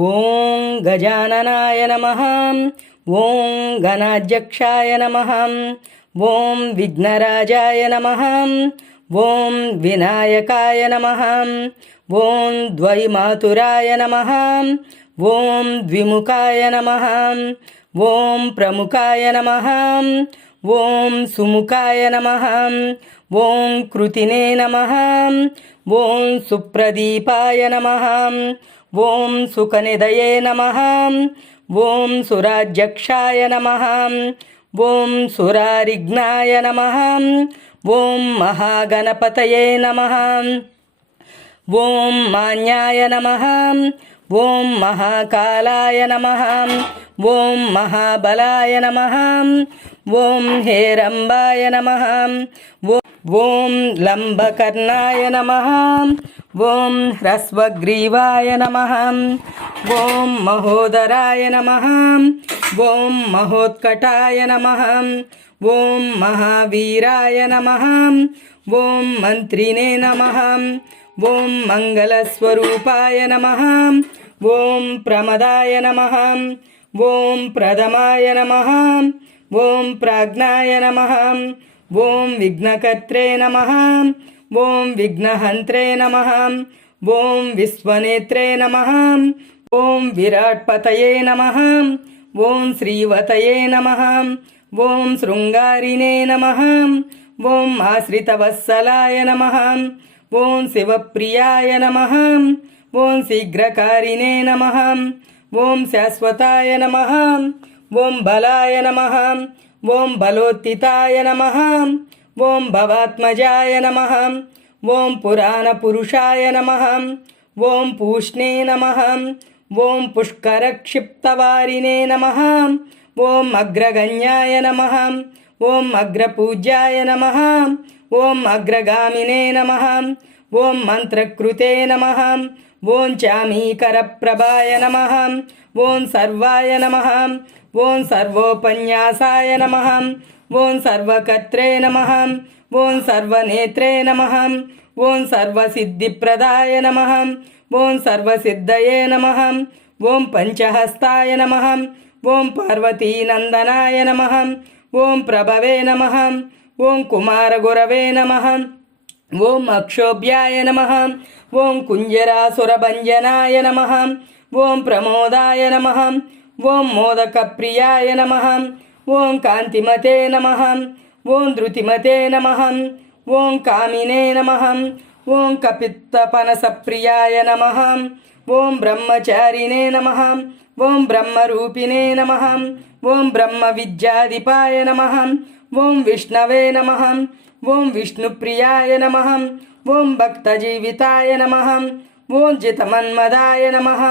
ఓం గజాననాయ నమః. ఓం గణాధ్యక్షాయ నమః. ఓం విఘ్నరాజాయ నమః. ఓం వినాయకాయ నమః. ఓం ద్వైమాతురాయ నమః. ఓం ద్విముఖాయ నమః. ఓం ప్రముఖాయ నమః. ఓం సుముఖాయ నమః. ఓం కృతినే నమః. ఓం సుప్రదీపాయ నమః. ఓం సుఖనిదయే నమః. ఓం సురాధ్యక్షాయ నమః. ఓం సురారిఘ్నాయ నమః. ఓం మహాగణపతయే నమః. ఓం మాన్యాయ నమః. ఓం మహాకాలాయ నమః. ఓం మహాబలాయ నమః. ఓం హేరంబాయ నమః. ఓం లంబకర్ణాయ నమః. ఓం హ్రస్వగ్రీవాయ నమః. ఓం మహోదరాయ నమః. ఓం మహోత్కటాయ నమః. ఓం మహావీరాయ నమః. ఓం మంత్రినే నమః. ఓం మంగళస్వరూపాయ నమః. ఓం ప్రమదాయ నమః. ఓం ప్రథమాయ నమః. ఓం ప్రాజ్ఞాయ నమః. ఓం విఘ్నకర్త్రే నమః. ఓం విఘ్నహంత్రే నమః. ఓం విశ్వనేత్రే నమః. ఓం విరాట్పతయే నమః. ఓం శ్రీవతయే నమః. ఓం శృంగారినే నమః. ఓం ఆశ్రితవత్సలాయ నమః. ఓం శివప్రియాయ నమః. ఓం శీఘ్రకారిణే నమః. ఓం శాశ్వతాయ నమః. ఓం బలాయ నమః. ఓం బలోత్థితాయ నమః. ఓం భవాత్మజాయ నమః. ఓం పురాణపురుషాయ నమః. ఓం పూష్ణే నమః. ఓం పుష్కరక్షిప్తవారిణే నమః. ఓం అగ్రగణ్యాయ నమః. ఓం అగ్రపూజ్యాయ నమః. ఓం అగ్రగామినే నమః. ఓం మంత్రకృతే నమః. ఓం చామీకరప్రభాయ నమః. ఓం సర్వాయ నమః. ఓం సర్వోపన్యాసాయ నమః. ఓం సర్వకర్త్రే నమః. ఓం సర్వనేత్రే నమః. ఓం సర్వసిద్ధిప్రదాయ నమః. ఓం సర్వసిద్ధయే నమః. ఓం పంచహస్తాయ నమః. ఓం పార్వతీనందనాయ నమః. ఓం ప్రభవే నమః. ఓం కుమారగురవే నమః. ఓం అక్షోభ్యాయ నమః. ఓం కుంజరాసురభంజనాయ నమః. ఓం ప్రమోదాయ నమః. ఓం మోదకప్రియాయ నమః. ఓం కాంతిమతే నమః. ఓం ధృతిమతే నమః. ఓం కామినే నమః. ఓం కపిత్తపనసప్రియాయ నమః. ఓం బ్రహ్మచారిణే నమః. ఓం బ్రహ్మరూపిణే నమః. ఓం బ్రహ్మ విద్యాధిపాయ నమః. ఓం విష్ణవే నమః. ఓం విష్ణుప్రియాయ నమః. ఓం భక్తజీవితాయ నమః. ఓం జితమన్మదాయ నమః.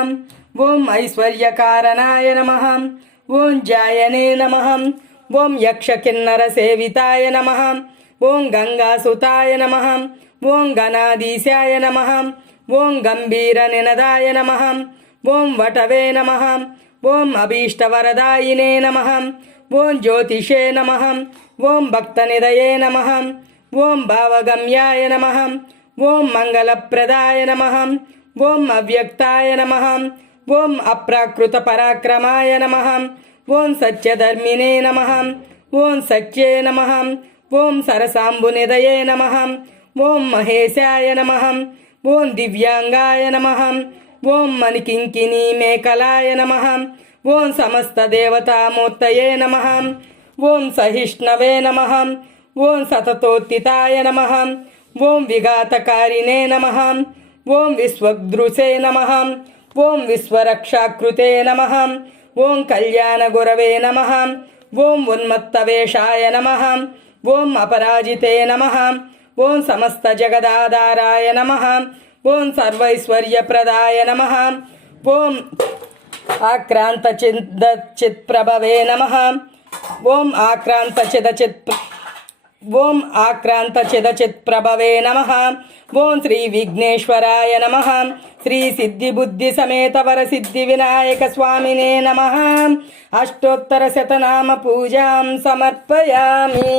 ఓం ఐశ్వర్యకారణాయ నమః. ఓం జాయనే నమః. ఓం యక్షకిన్నర సేవితాయ నమః. ఓం గంగాసుతాయ నమః. ఓం గణాధీశాయ నమః. ఓం గంభీర నినదాయ నమః. ఓం వటవే నమః. ఓం అభీష్టవరదాయినే నమః. ఓం జ్యోతిషే నమః. ఓం భక్తనిదయే నమః. ఓం భావగమ్యాయ నమః. ఓం మంగళప్రదాయ నమః. ఓం అవ్యక్తాయ నమః. ఓం అప్రాకృత పరాక్రమాయ నమః. ఓం సత్యధర్మినే నమః. ఓం సత్యే నమః. ఓం సరసాంబునిదయే నమః. ఓం మహేశాయ నమః. ఓం దివ్యాంగాయ నమః. ఓం మణికింకినీ మేకలాయ నమః. ఓం సమస్త దేవతామూర్తయే నమః. ఓం సహిష్ణవే నమః. ఓం సతతోత్థితాయ నమః. ఓం విఘాతకారిణే నమః. ఓం విశ్వదృశే నమః. ఓం విశ్వరక్షాకృతే నమః. ఓం కళ్యాణగురవే నమః. ఓం ఉన్మత్తవేషాయ నమః. ఓం అపరాజితే నమః. ఓం సమస్త జగదాధారాయ నమః. ఓం సర్వైశ్వర్యప్రదాయ నమః. ఓం ఆక్రాంత చిత్ప్రభవే నమః. ఓం ఆక్రాంత చిత్ప్రభవే నమః. ఓం శ్రీ విఘ్నేశ్వరాయ నమః. శ్రీ సిద్ధి బుద్ధి సమేత వరసిద్ధి వినాయక స్వామినే నమః. అష్టోత్తర శతనామ పూజాం సమర్పయామి.